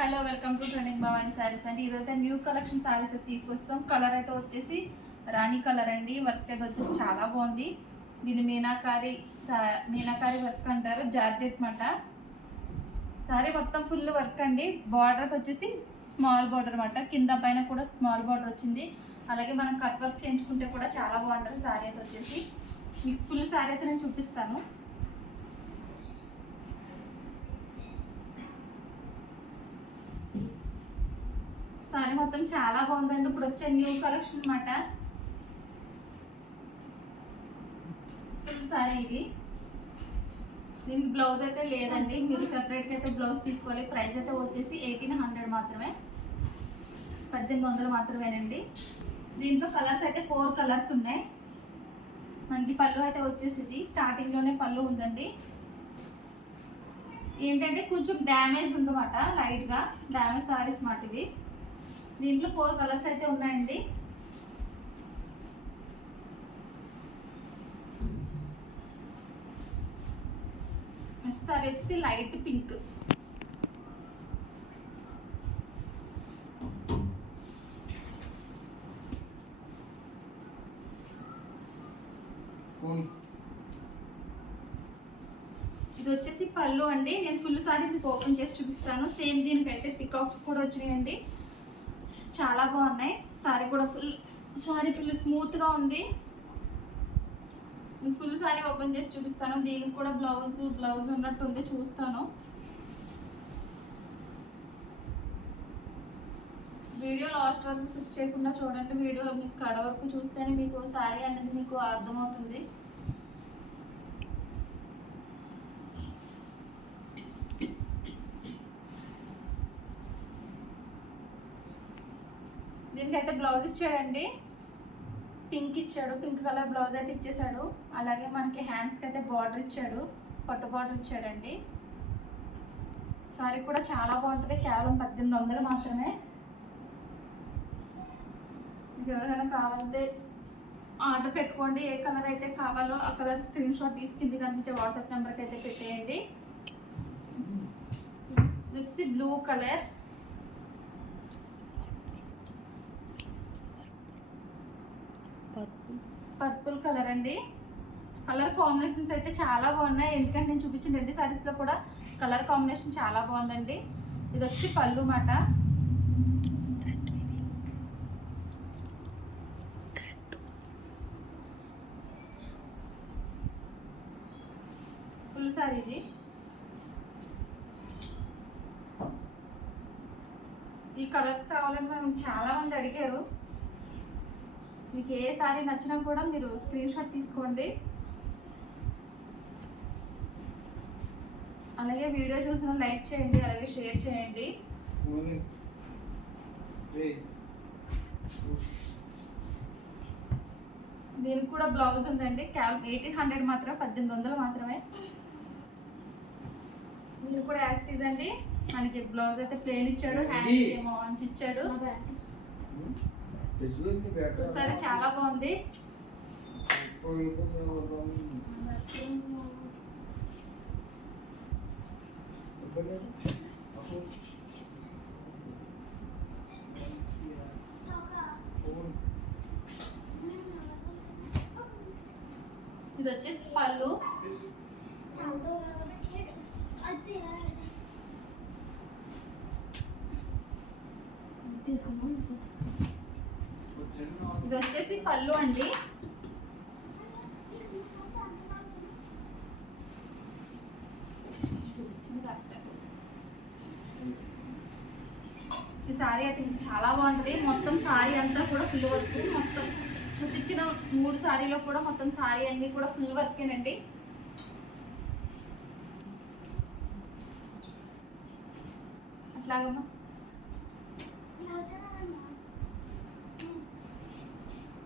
Hello welcome to trending Bhavani saris అండి. ఈరోజు new collection saris తీసుకొస్తాం. కలర్ అయితే వచ్చేసి రాణి కలర్ అండి. వర్క్ అయితే వచ్చేసి చాలా బాగుంది. దీన్ని మీనాకారి వర్క్ అంటారు. జార్జెట్ మాట. శారీ మొత్తం ఫుల్ వర్క్ అండి. బార్డర్ వచ్చేసి స్మాల్ బార్డర్ అనమాట. కింద పైన కూడా స్మాల్ బార్డర్ వచ్చింది. అలాగే మనం కట్ వర్క్ చేయించుకుంటే కూడా చాలా బాగుంటుంది. శారీ అయితే వచ్చేసి మీకు ఫుల్ శారీ అయితే నేను చూపిస్తాను. సారీ మొత్తం చాలా బాగుందండి. ఇప్పుడు వచ్చే న్యూ కలెక్షన్ అనమాట. ఫుల్ సారీ ఇది. దీనికి బ్లౌజ్ అయితే లేదండి. మీరు సెపరేట్గా అయితే బ్లౌజ్ తీసుకోవాలి. ప్రైస్ అయితే వచ్చేసి 1800 మాత్రమే, 1800 మాత్రమేనండి. దీంట్లో కలర్స్ అయితే 4 కలర్స్ ఉన్నాయి. మనకి పళ్ళు అయితే వచ్చేసింది. స్టార్టింగ్లోనే పళ్ళు ఉందండి. ఏంటంటే కొంచెం డ్యామేజ్ ఉందన్నమాట. లైట్గా డ్యామేజ్ సారీస్ మాట ఇవి. దీంట్లో 4 కలర్స్ అయితే ఉన్నాయండి. నెక్స్ట్ సారీ వచ్చేసి లైట్ పింక్. ఇది వచ్చేసి పళ్ళు అండి. నేను ఫుల్ సారీ మీకు ఓపెన్ చేసి చూపిస్తాను. సేమ్ దీనికైతే పికాక్స్ కూడా వచ్చినాయండి. చాలా బాగున్నాయి. సారీ కూడా ఫుల్ స్మూత్గా ఉంది. మీకు ఫుల్ సారీ ఓపెన్ చేసి చూపిస్తాను. దీనికి కూడా బ్లౌజ్ ఉన్నట్టు ఉంది, చూస్తాను. వీడియో లాస్ట్ వరకు స్కిప్ చేయకుండా చూడండి. వీడియో మీకు కడ వరకు చూస్తేనే మీకు సారీ అనేది మీకు అర్థమవుతుంది. దీనికైతే బ్లౌజ్ ఇచ్చాడండి. పింక్ ఇచ్చాడు. పింక్ కలర్ బ్లౌజ్ అయితే ఇచ్చేసాడు. అలాగే మనకి హ్యాండ్స్కి అయితే బార్డర్ ఇచ్చాడు. పట్టు బార్డర్ ఇచ్చాడండి. సారీ కూడా చాలా బాగుంటుంది. కేవలం 1800 మాత్రమే. మీకు ఎవరైనా కావాలంటే ఆర్డర్ పెట్టుకోండి. ఏ కలర్ అయితే కావాలో ఆ కలర్ స్క్రీన్ షాట్ తీసుకుంది కనిపించే వాట్సాప్ నెంబర్కి అయితే పెట్టేయండి. వచ్చి బ్లూ కలర్, పర్పుల్ కలర్ అండి. కలర్ కాంబినేషన్స్ అయితే చాలా బాగున్నాయి. ఎందుకంటే నేను చూపించిన 2 సారీస్లో కూడా కలర్ కాంబినేషన్ చాలా బాగుందండి. ఇది వచ్చి పళ్ళు మాట. ఫుల్ సారీ ఇది. ఈ కలర్స్ కావాలని మనం చాలా మంది అడిగారు. మీకు ఏ సారీ నచ్చినా కూడా మీరు స్క్రీన్ షాట్ తీసుకోండి. అలాగే వీడియో చూసిన లైక్ చేయండి, అలాగే షేర్ చేయండి. దీనికి కూడా బ్లౌజ్ ఉందండి. కేవలం 1800 మాత్రమే, 1800 మాత్రమే. మీరు కూడా యాజ్ ఇట్ ఈజ్ అండి. మనకి బ్లౌజ్ అయితే ప్లెయిన్ ఇచ్చాడు. హ్యాండ్స్ ఏమో అంచు ఇచ్చాడు. సరే చాలా బాగుంది. ఇది వచ్చేసి పళ్ళు. ఇది వచ్చేసి పళ్ళు అండి. ఈ సారీ అయితే చాలా బాగుంటుంది. మొత్తం సారీ అంతా కూడా ఫుల్ వర్క్. మొత్తం చూపించిన 3 సారీలో కూడా మొత్తం సారీ అన్ని కూడా ఫుల్ వర్కేనండి. అట్లాగమ్మా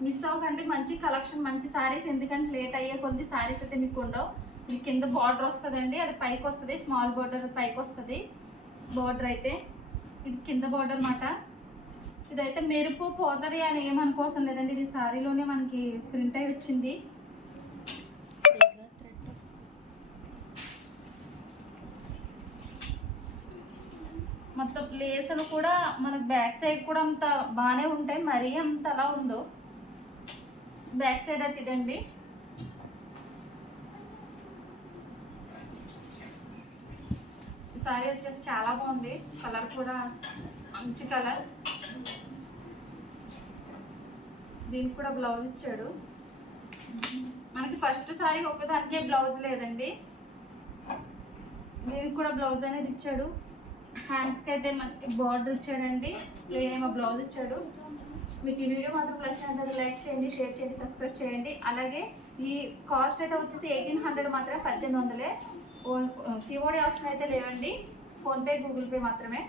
మిస్ అవ్వకండి. మంచి కలెక్షన్, మంచి శారీస్. ఎందుకంటే లేట్ అయ్యే కొద్ది శారీస్ అయితే మీకు ఉండవు. ఇది కింద బార్డర్ వస్తుందండి. అది పైకి వస్తుంది. స్మాల్ బార్డర్ పైకి వస్తుంది. బార్డర్ అయితే ఇది కింద బార్డర్ అన్నమాట. ఇదైతే మెరుపు పోతరి అని ఏమనుకోసం లేదండి. ఇది శారీలోనే మనకి ప్రింట్ అయి వచ్చింది. మొత్తం లేసులు కూడా మనకు బ్యాక్ సైడ్ కూడా అంత బాగానే ఉంటాయి, మరీ అంత అలా ఉండవు. బ్యాక్ సైడ్ అయితే ఇదండి. ఈ సారీ వచ్చేసి చాలా బాగుంది, కలర్ కూడా మంచి కలర్. దీనికి కూడా బ్లౌజ్ ఇచ్చాడు. మనకి ఫస్ట్ సారీ ఒక్కదానికే బ్లౌజ్ లేదండి, దీనికి కూడా బ్లౌజ్ అనేది ఇచ్చాడు. హ్యాండ్స్కి అయితే మనకి బార్డర్ ఇచ్చాడండి, ప్లెయిన్ ఏమో బ్లౌజ్ ఇచ్చాడు. మీకు ఈ వీడియో మాత్రం నచ్చినట్లయితే లైక్ చేయండి, షేర్ చేయండి, సబ్స్క్రైబ్ చేయండి. అలాగే ఈ కాస్ట్ అయితే వచ్చేసి 1800 మాత్రమే, 1800. సిఓడి ఆప్షన్ అయితే లేవండి, ఫోన్పే గూగుల్ పే మాత్రమే.